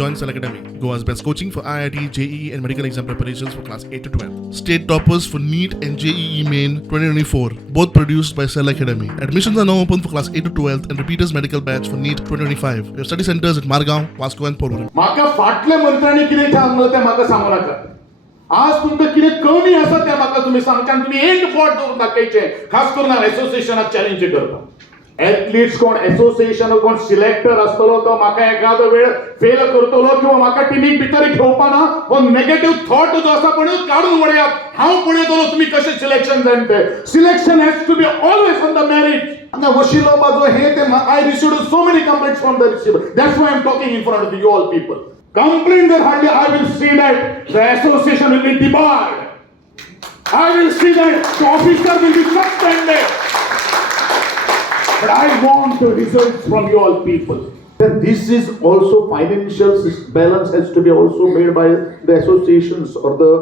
Join Cell Academy, Goa's best coaching for IIT, JEE and medical exam preparations for class 8 to 12. State toppers for NEET and JEE Main 2024, both produced by Cell Academy. Admissions are now open for class 8 to 12th and repeaters medical batch for NEET 2025. We have study centers at Margao, Vasco and Porvorim. म्हाका फाटल्या मंत्र्यांनी कितें सांगलें तें म्हाका सांगू नाका. आज तुमकां कितें कमी आसा तें म्हाका तुमी सांगता आनी तुमी एक बोट दवरून दाखयचें, खास करून हांव एसोसिएशनाक चॅलेंज करता. एथलीट्स कोण एसोसिएशन कोण सिलेक्टर आसतलो तो म्हाका एखादो वेळ फेल करतलो किंवा म्हाका टिमीक भितर घेवपाना हो नेगेटिव्ह थॉट जो आसा पण काढून उडयात. हांव पळयतलो तुमी कशें सिलेक्शन जावन तें. Selection has to be always on the merit. वशिलो बाजो हे ते I received so many complaints from the receiver. That's why I am talking in front of you all people. Complaint that hardly I will see that the association will be debarred. I will see that the officer will be suspended. But I want the results from you all people. Then this is also financial balance has to be also made by the associations or the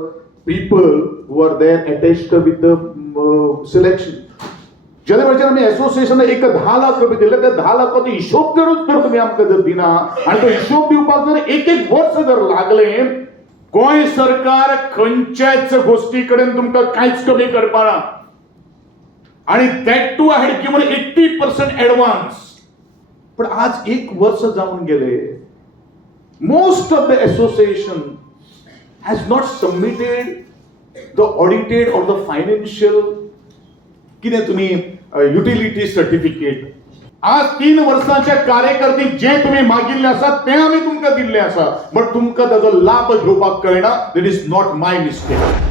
people who are there attached with the selection. ज्या वेळाचेर आमी एसोसिएशनाक एक 10 लाख रुपये दिले त्या 10 लाखाचो हिशोब जर तुम्ही आमकां जर दिना आनी तो हिशोब दिवपाक जर एक वर्ष जर लागले, गोंय सरकार खंयच्याच गोष्टी कडेन तुमकां कांयच कमी करपाना आणि that too I had given 80% advance. पण आज एक वर्ष जाऊन गेले. Most of the association has not submitted the audited or the financial कितें तुमी युटिलिटी सर्टिफिकेट. आज 3 वर्सांच्या कार्यकर्त्यांक जे तुम्ही मागिल्ले आसा ते आमी तुमकां दिल्ले आसा, बट तुमकां ताजो लाभ घेवपाक कळना. That is not my mistake.